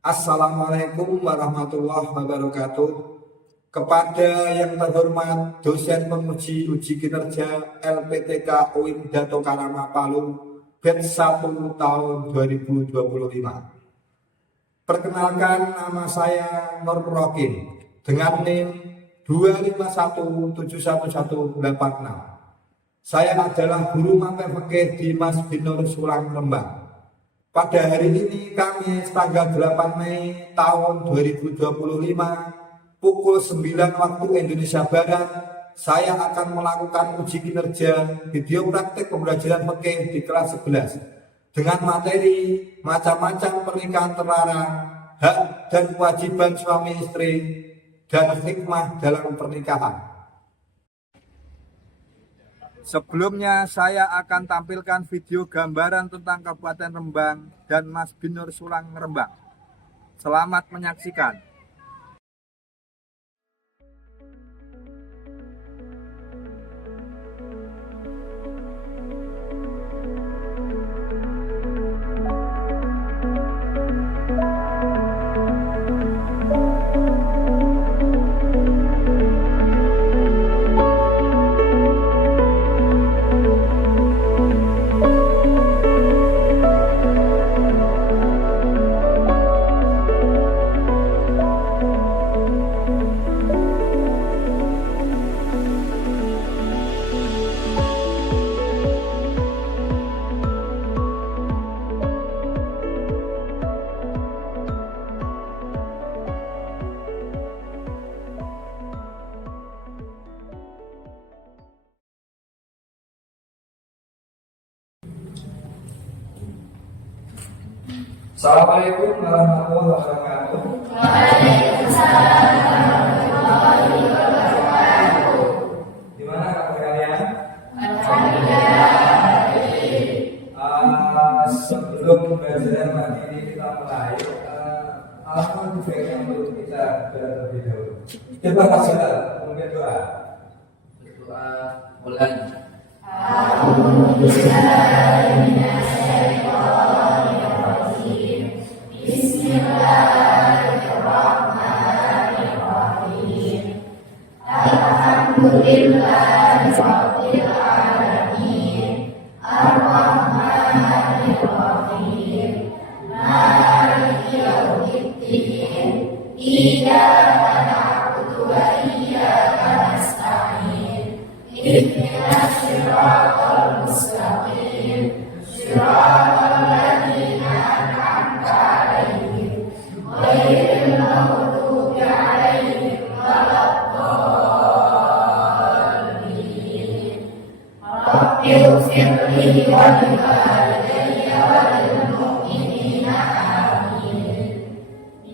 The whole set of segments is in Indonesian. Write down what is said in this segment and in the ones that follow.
Assalamualaikum warahmatullahi wabarakatuh. Kepada yang terhormat dosen penguji uji kinerja LPTK UIN Dato Karama Palu batch 1 tahun 2025. Perkenalkan, nama saya Nur Rokin dengan NIM 251711186. Saya adalah guru mata fikih di Mas Binur Sulang Rembang. Pada hari ini Kamis tanggal 8 Mei tahun 2025 pukul 9 waktu Indonesia Barat, saya akan melakukan uji kinerja video praktik pembelajaran fikih di kelas 11 dengan materi macam-macam pernikahan terlarang, hak dan kewajiban suami istri, dan hikmah dalam pernikahan. Sebelumnya saya akan tampilkan video gambaran tentang Kabupaten Rembang dan Mas Binur Sulang Rembang. Selamat menyaksikan. Assalamualaikum warahmatullahi wabarakatuh. Waalaikumsalam warahmatullahi wabarakatuh. Gimana kabar kalian? Alhamdulillah. Sebelum pembelajaran pagi ini kita mulai, apa sebaiknya untuk kita terlebih dahulu? Coba kasih mungkin doa. Doa bulan. Bismillahirrahmanirrahim. Alhamdulillahirabbil alamin. Arrahmanirrahim. Maliki yaumiddin. Iyyaka na'budu wa iyyaka nasta'in. Ihdinas siratal mustaqim. Siratal ladzina an'amta 'alaihim ghairil maghdubi 'alaihim waladdallin. Rabbighfirli wa liwalidayya wa lil mu'minina amin.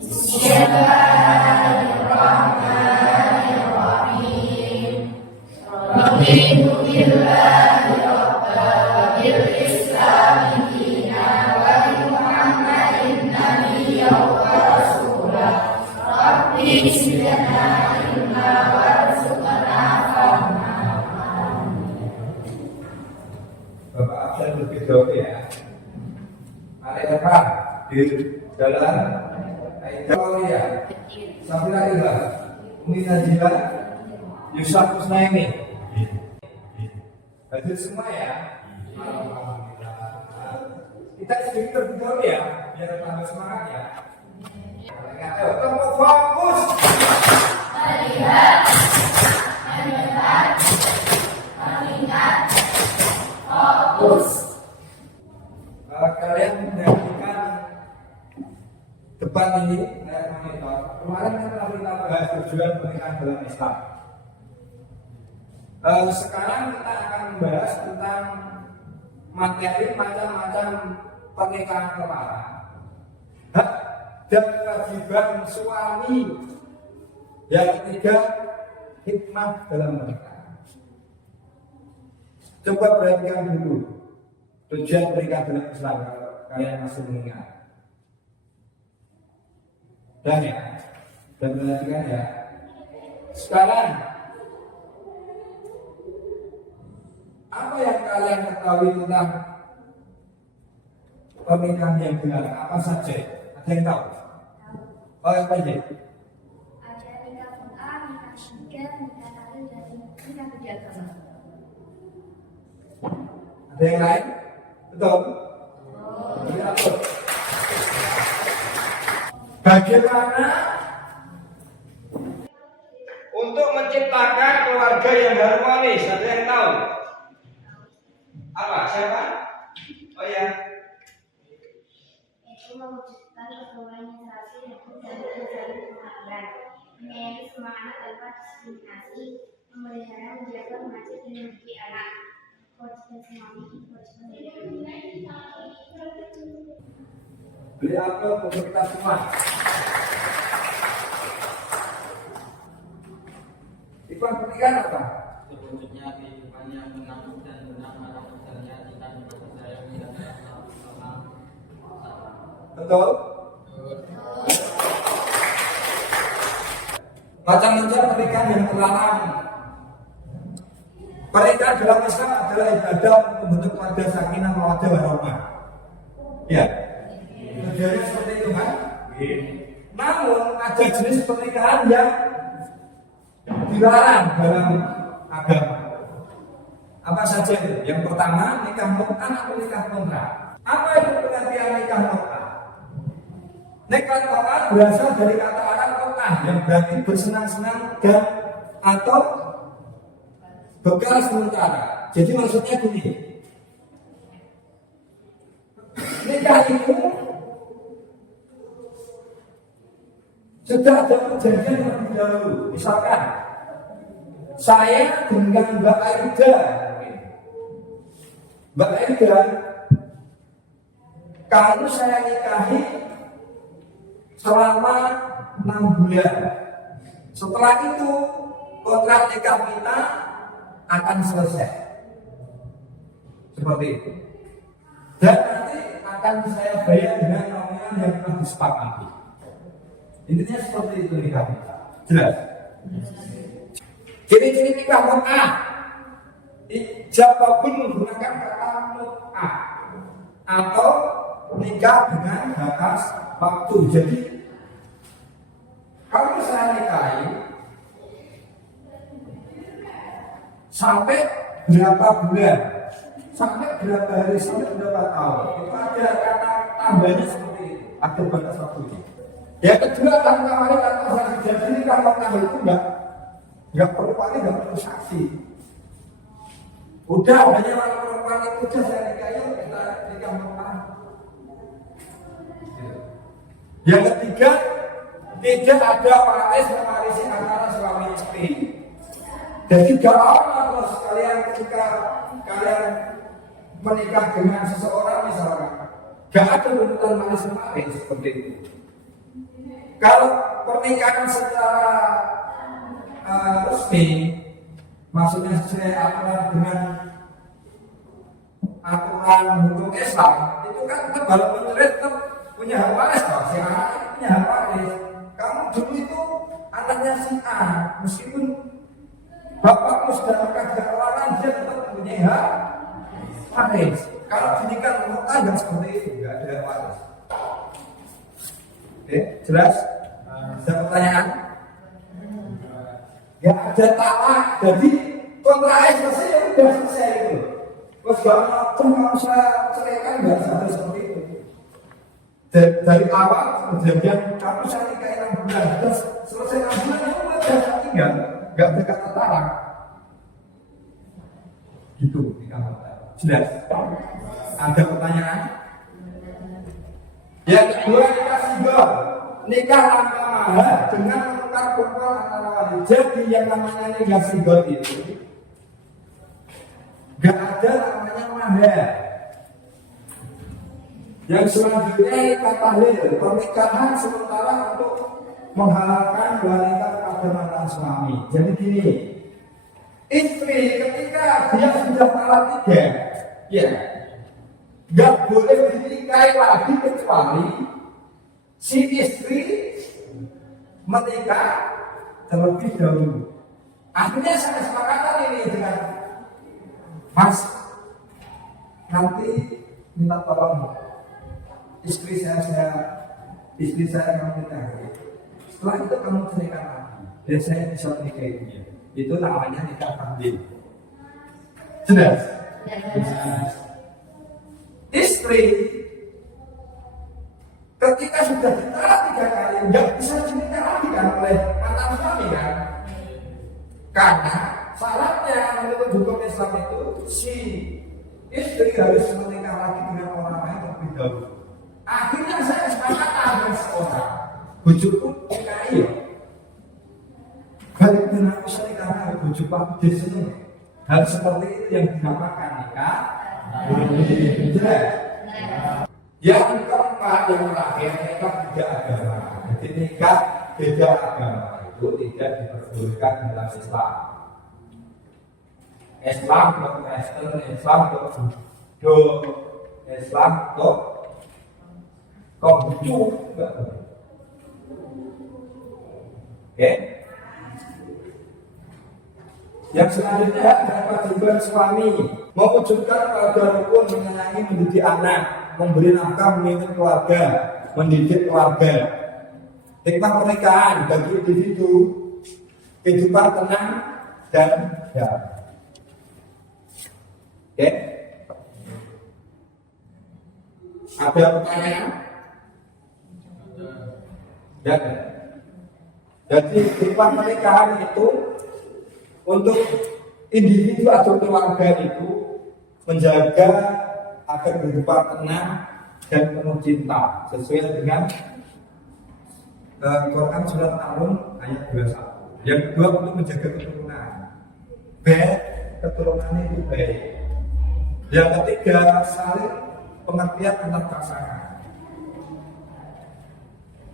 Bismillahirrahmanirrahim. Raditu billahi rabban wa bil islami dinan wa bi Muhammadin nabiyyan wa rasulah. Rabbi zidna ilma warzuqna fahma. Bapak absen lebih jauh ya. Ada dekat di dalam Aidalia, Sabila Ilah, Umi Najila, Yusuf Kusnaini. Hadir semua ya. Kita sedikit lebih dahulu ya, biar tambah semangat ya. Ayo, temu fokus. Melihat, mendengar, mengingat, fokus. Kalian menyaksikan debat ini layar monitor. Kemarin kan telah kita bahas tujuan pernikahan dalam Islam. Sekarang kita akan membahas tentang materi macam-macam pernikahan terlarang, hak dan kewajiban suami. Yang ketiga, hikmah dalam pernikahan. Coba perhatikan dulu tujuan pernikahan dalam Islam kalau kalian masih mengingat. Dan perhatikan ya. Sekarang apa yang kalian ketahui tentang pernikahan yang benar? Apa saja? Ada yang tahu? Oh, apa ini? Ada nikah mut'ah, nikah syirikah, nikah tahlil, dan nikah beda agama. Ada yang lain? Betul? Iya, betul. Bagaimana untuk menciptakan keluarga yang harmonis? Ada yang tahu? Apa? Siapa? Oh ya. Yaitu mewujudkan pergaulan yang serasi dan saling menghargai, menyayangi semua anak tanpa diskriminasi, memelihara, menjaga, mengasuh, dan mendidik anak. Kewajiban suami, kewajiban dari Beli apa untuk kita semua? Iklan pernikahan apa? Terwujudnya kehidupan yang tenang dan benar pada dasarnya kita dipercayai dan bersama. Betul? Macam-macam pernikahan yang terlarang. Pernikahan dalam Islam adalah ibadah untuk membentuk keluarga sakinah mawaddah warahmah. Ya. Tujuannya seperti itu kan? Namun ada jenis pernikahan yang dilarang dalam agama. Apa saja itu? Yang pertama, nikah mut'ah atau nikah kontrak. Apa itu pengertian nikah mut'ah? Nikah mut'ah berasal dari kata Arab mut'ah yang berarti bersenang-senang dan atau bekal sementara. Jadi maksudnya gini, nikah itu sudah ada perjanjian lebih dahulu. Misalkan saya dengan Mbak Aida, kamu saya nikahi selama 6 bulan. Setelah itu kontrak nikah kita akan selesai. Seperti itu. Dan nanti akan saya bayar dengan nominal yang telah disepakati. Intinya seperti itu nikah kita. Jelas? Ciri-ciri nikah mut'ah. Siapapun menggunakan kata mut'ah atau nikah dengan batas waktu. Jadi kalau saya nikahi sampai berapa bulan, sampai berapa hari, sampai berapa tahun, itu ada kata tambahnya seperti itu, ada batas waktunya. Yang kedua, tanpa wanita atau saksi. Jadi nikah mut'ah itu enggak perlu wali, enggak perlu saksi. Udah banyak orang perempuan itu aja saya nikahi, kita nikah mut'ah. Yang ketiga, tidak ada waris mewarisi antara suami istri. Jadi kalau sekalian ketika kalian menikah dengan seseorang misalkan, gak ada tuntutan waris mewaris seperti itu. Kalau pernikahan secara resmi, maksudnya sesuai aturan dengan aturan hukum Islam, itu kan tetap kalau mencerai tetap punya hak waris, si anak punya hak waris. Kamu dulu itu anaknya si A, meskipun bapakmu sudah menikah dengan orang, dia tetap punya hak waris. Kalau dinikah mut'ah nggak seperti itu, nggak ada hak waris. Oke, jelas? Ada pertanyaan? Ya ada talak, jadi kontrak selesai ya udah selesai itu. Terus kalau saya ceraikan nggak ada seperti itu. Dari awal kejadian kamu saya nikahi 6 bulan, terus selesai 6 bulan itu udah tinggal, nggak ada kata talak. Gitu nikah mut'ah. Jelas? Ada pertanyaan? Yang kedua nikah singgah. Nikah tanpa mahar dengan menukar perempuan antara wali. Jadi yang namanya nikah singgah itu gak ada namanya mahar. Yang selanjutnya nikah tahlil, pernikahan sementara untuk menghalalkan wanita kepada mantan suami. Jadi gini, istri ketika dia sudah talak 3, ya gak boleh dinikahi lagi kecuali si istri menikah terlebih dahulu. Akhirnya saya sepakatan ini dengan Mas, nanti minta tolong istri saya kamu nikah. Setelah itu kamu ceraikan lagi, dan saya bisa menikahi dia. Itu namanya nikah tahlil. Jelas? Jelas. Istri ketika sudah ditalak 3 kali, nggak bisa dinikah lagi kan oleh mantan suami kan? Karena syaratnya menurut hukum Islam itu si istri harus menikah lagi dengan orang lain terlebih dahulu. Akhirnya saya sepakat dengan seorang bujuku nikahi ya. Balik dengan aku sering karena bujuk aku di sini. Hal seperti itu yang dinamakan nikah. Jelas. Yang keempat yang terakhir nikah beda agama. Jadi nikah beda agama itu tidak diperbolehkan dalam Islam. Islam ke Kristen, Islam ke Buddha, Islam ke Konghucu enggak boleh. Oke? Yang selanjutnya adalah kewajiban suami mewujudkan keluarga rukun, menyayangi, mendidik anak, memberi nafkah, memimpin keluarga, mendidik keluarga. Hikmah pernikahan bagi individu kehidupan tenang dan damai. Oke? Ada pertanyaan? Ya. Jadi hikmah pernikahan itu untuk individu atau keluarga itu menjaga agar kehidupan tenang dan penuh cinta sesuai dengan Quran surat An-Nur ayat 21. Yang kedua untuk menjaga keturunan. Keturunannya itu baik. Yang ketiga saling pengertian antar pasangan.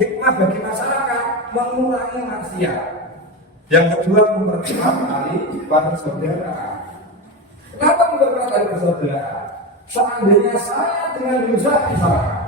Hikmah bagi masyarakat mengurangi maksiat. Yang kedua memperkuat tali persaudaraan. Kenapa memperkuat tali persaudaraan? Seandainya saya dengan Yusuf misalkan,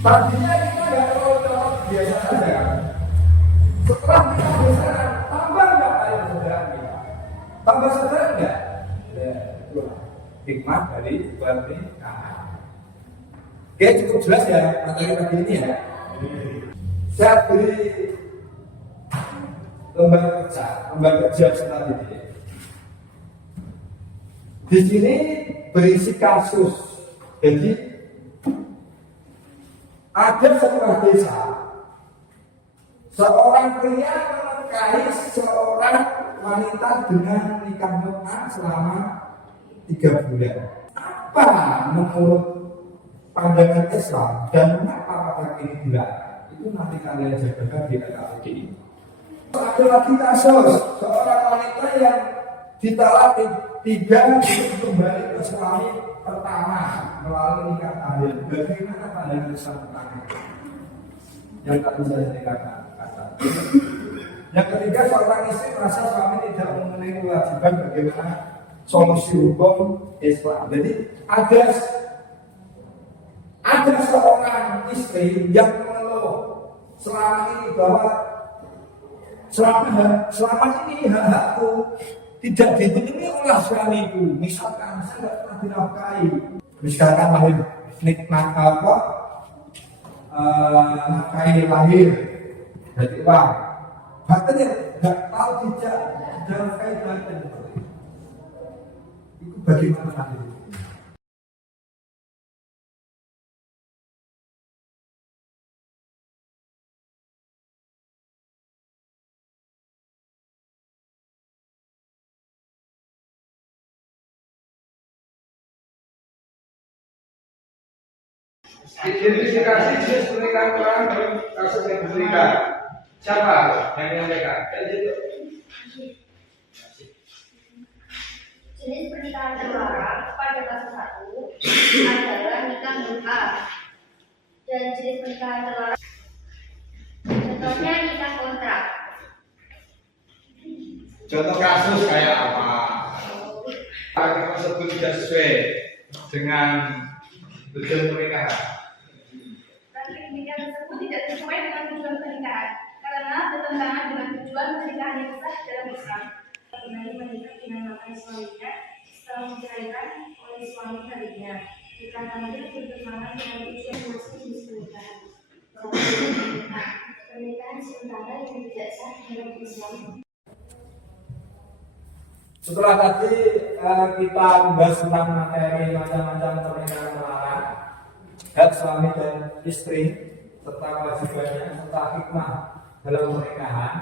tadinya kita nggak terlalu biasa saja. Setelah kita bersama, tambah nggak tali persaudaraan kita? Tambah saudara nggak? Ya, itu hikmah dari pernikahan. Oke, cukup jelas ya materi pagi ini ya. Saya beri lembar kerja selanjutnya. Di sini berisi kasus. Jadi ada sebuah desa, seorang pria menikahi seorang wanita dengan nikah mut'ah selama 3 bulan. Apa menurut pandangan Islam dan mengapa apakah ini dilarang? Itu nanti kalian jaga di KKPD ini. Ada lagi kasus seorang wanita yang ditalak 3 kembali ke suami pertama melalui nikah tahlil. Bagaimana pandangan Islam tentang itu? Yang tadi saya katakan. Yang ketiga, seorang istri merasa suami tidak memenuhi kewajiban. Bagaimana solusi hukum Islam? Jadi ada seorang istri yang mengeluh selama ini bahwa selama ini hak-hakku tidak dipenuhi oleh suamiku. Misalkan saya tidak pernah dinafkahi, misalkan lahir nikmat nafkahi lahir jadi uang, bahkan yang nggak tahu tidak nafkahi batin itu bagaimana nanti? Identifikasi jenis pernikahan orang dalam kasus yang berbeda. Siapa yang menyampaikan? Jenis pernikahan terlarang pada kasus 1 adalah nikah mut'ah. Dan jenis pernikahan terlarang contohnya nikah kontrak. Contoh kasus kayak apa? Agama tersebut tidak sesuai dengan tujuan pernikahan. Pernikahan tersebut tidak sesuai dengan tujuan pernikahan karena bertentangan dengan tujuan pernikahan yang sah dalam Islam. Kembali menikah dengan mata suaminya setelah menceraikan oleh suami tadinya. Nikah tahlil bertentangan dengan tujuan masing-masing pernikahan. Pernikahan sementara yang tidak sah dalam Islam. Setelah tadi kita membahas tentang materi macam-macam pernikahan terlarang, hak suami dan istri, serta kewajibannya, serta hikmah dalam pernikahan,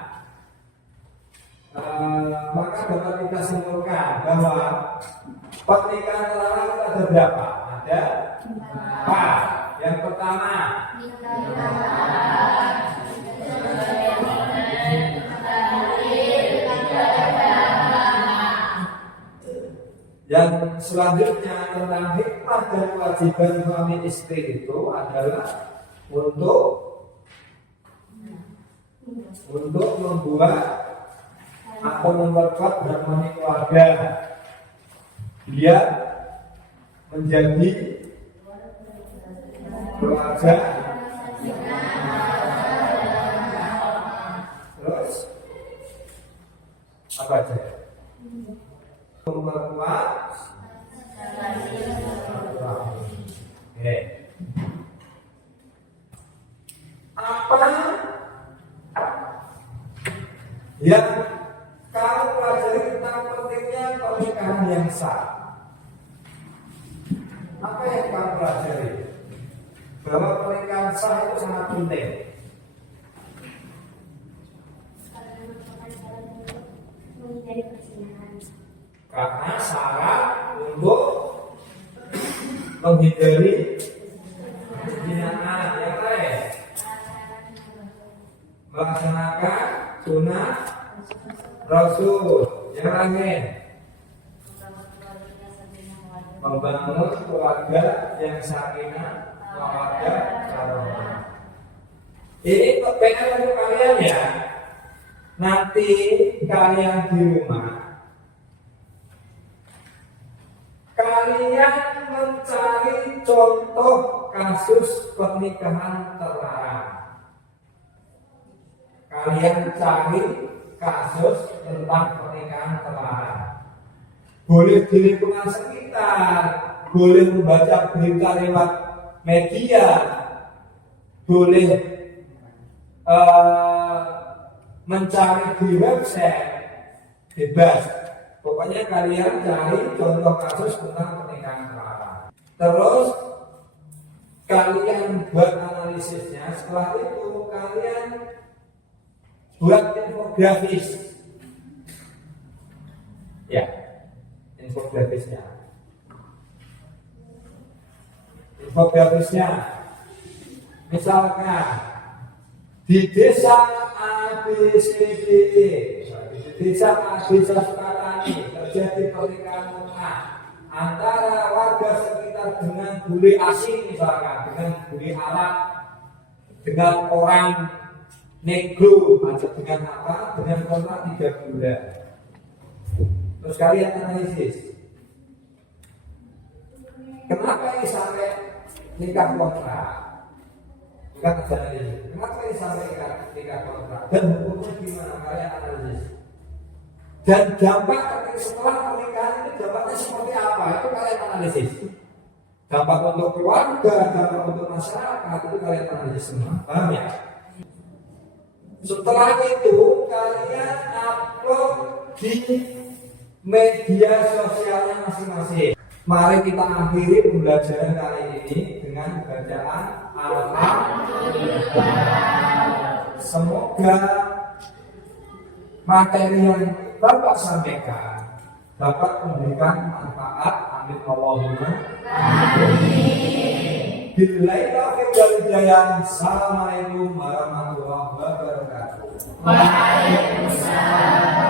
maka dapat kita simpulkan bahwa pernikahan terlarang itu ada berapa? Ada 4. Yang pertama, yang selanjutnya tentang hikmah dan kewajiban suami istri itu adalah untuk membuat atau memperkuat harmoni keluarga, biar menjadi keluarga. Terus apa aja? Memperkuat. Oke. Apa yang kamu pelajari tentang pentingnya pernikahan yang sah? Apa yang kamu pelajari? Bahwa pernikahan sah itu sangat penting. Menghindari perzinahan. Karena syarat untuk menghindari perzinahan yang lain, melaksanakan sunnah Rasul yang lain, membangun keluarga yang sakinah mawaddah warahmah. Ini PR untuk kalian ya. Nanti kalian di rumah, kalian mencari contoh kasus pernikahan terlarang. Kalian cari kasus tentang pernikahan terlarang. Boleh di lingkungan sekitar, boleh membaca berita lewat media, boleh mencari di website, bebas. Pokoknya kalian cari contoh kasus tentang pernikahan terlarang. Terus kalian buat analisisnya. Setelah itu kalian buat infografis. Ya, infografisnya. Misalkan di desa ABCD, di desa Sukatani terjadi pernikahan mut'ah antara warga sekitar dengan bule asing, misalkan dengan bule Arab, dengan orang negro, atau dengan apa? Dengan kontrak 3 bulan. Terus kalian analisis, kenapa ini sampai nikah kontrak? Bukan analisis. Kenapa ini sampai nikah kontrak? Dan hukumnya gimana? Kalian analisis. Dan dampak setelah pernikahan itu dampaknya seperti apa? Itu kalian analisis. Dampak untuk keluarga, dampak untuk masyarakat, itu kalian analisis semua. Paham ya? Setelah itu kalian upload di media sosialnya masing-masing. Mari kita akhiri pembelajaran kali ini dengan bacaan Alhamdulillah. Semoga materi yang Bapak sampaikan dapat memberikan manfaat. Amin Allahumma amin. Billahi taufiq wal hidayah. Assalamualaikum warahmatullahi wabarakatuh.